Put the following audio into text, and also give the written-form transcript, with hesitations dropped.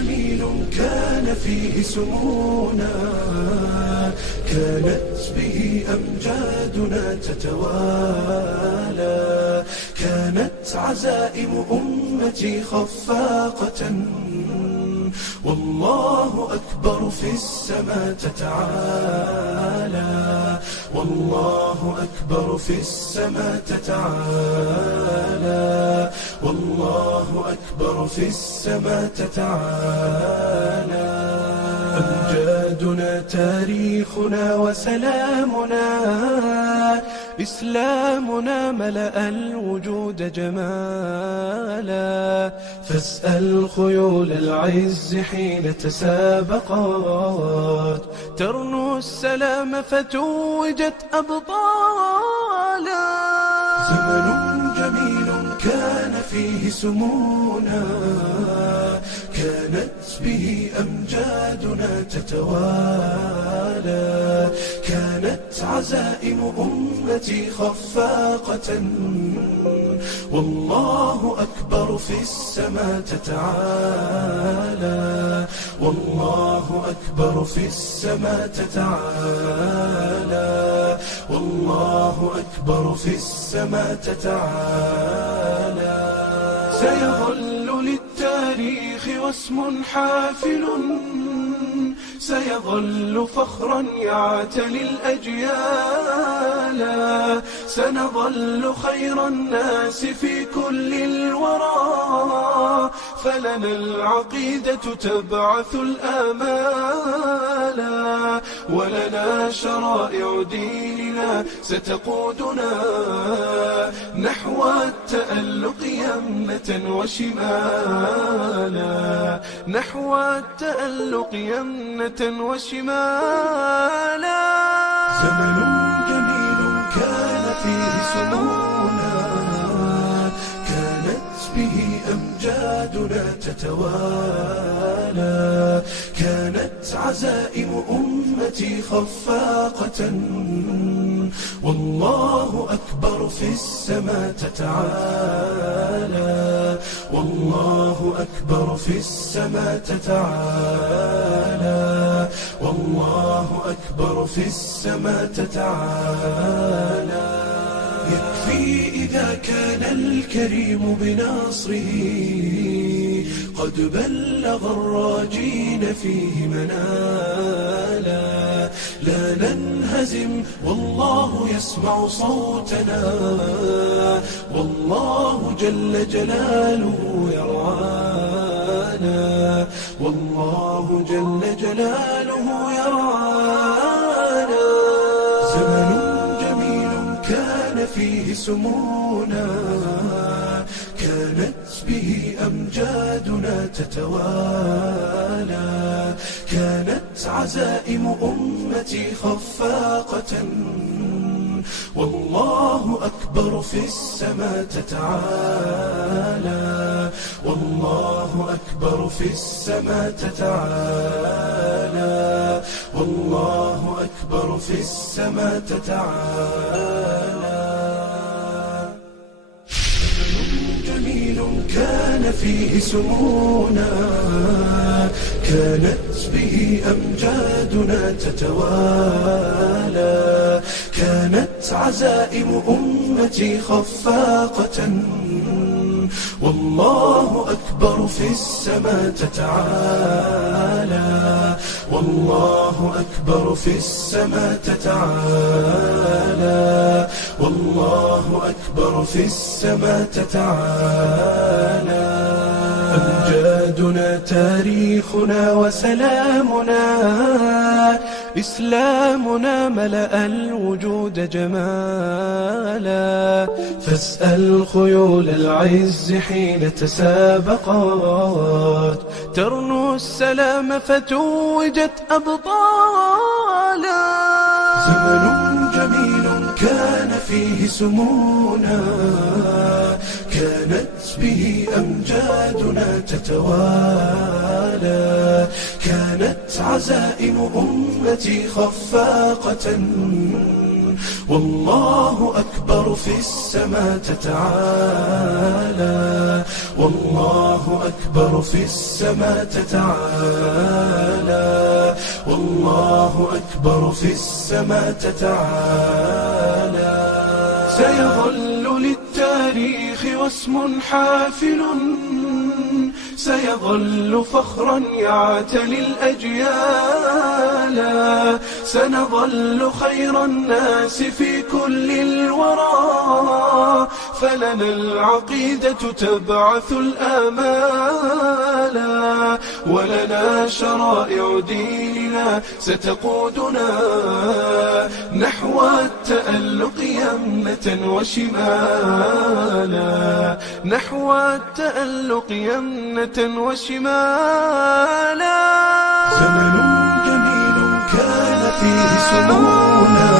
جميل كان فيه سمونا، كانت به أمجادنا تتوالى، كانت عزائم أمتي خفاقة، والله أكبر في السماء تتعالى، والله أكبر في السماء تتعالى، والله أكبر في السماء تتعالى. أمجادنا تاريخنا وسلامنا، إسلامنا ملأ الوجود جمالا، فاسأل خيول العز حين تسابقت، ترنو السلام فتوجت أبطالا. زمن جميل كان فيه سمونا، كانت به أمجادنا تتوالى، كانت عزائم أمتي خفاقة، والله أكبر في السماء تتعالى، والله أكبر في السماء تتعالى، والله أكبر في السماء تتعالى. سيظل للتاريخ واسم حافل، سيظل فخرا يعتلي الأجيال، سنظل خير الناس في كل الورى، فلنا العقيدة تبعث الآمال، ولنا شرائع ديننا ستقودنا نحو التألق يمنة وشمالا، نحو التألق يمنة وشمالا. زمن جميل كان فيه سمونا، كانت به أمجادنا تتوالى، كانت عزائم أمتي خفاقة، والله أكبر في السماء تتعالى، والله أكبر في السماء تتعالى، والله أكبر في السماء تتعالى. يكفي إذا كان الكريم بنصره قد بلغ الراجين فيه منالا، لا ننهزم والله يسمع صوتنا، والله جل جلاله يرعانا، والله جل جلاله يرعانا. زمن جميل كان فيه سمونا، كانت به أمجادنا تتوالى، كانت عزائم أمتي خفاقة، والله أكبر في السماء تتعالى، والله أكبر في السماء تتعالى، والله أكبر في السماء تتعالى. جميل كان فيه سمونا، كانت به أمجادنا تتوالى، كانت عزائم أمتي خفاقة، والله أكبر في السماء تتعالى، والله أكبر في السماء تتعالى، والله أكبر في السماء تتعالى. أمجادنا تاريخنا وسلامنا، إسلامنا ملأ الوجود جمالا، فاسأل خيول العز حين تسابقت، ترنو السلام فتوجت أبطالا. زمن جميل كان فيه سمونا، كانت به أمجادنا تتوالى، كانت عزائم أمتي خفاقة، والله أكبر في السماء تتعالى، والله أكبر في السماء تتعالى، والله أكبر في السماء تتعالى. سيظل للتاريخ واسم حافل، سيظل فخرا يعتلي الأجيال، سنظل خير الناس في كل الورى، فلنا العقيدة تبعث الآمال، ولنا شرائع ديننا ستقودنا نحو التألق يمنة وشمالا، نحو التألق يمنة وشمالا. زمن جميل كان فيه سمونا،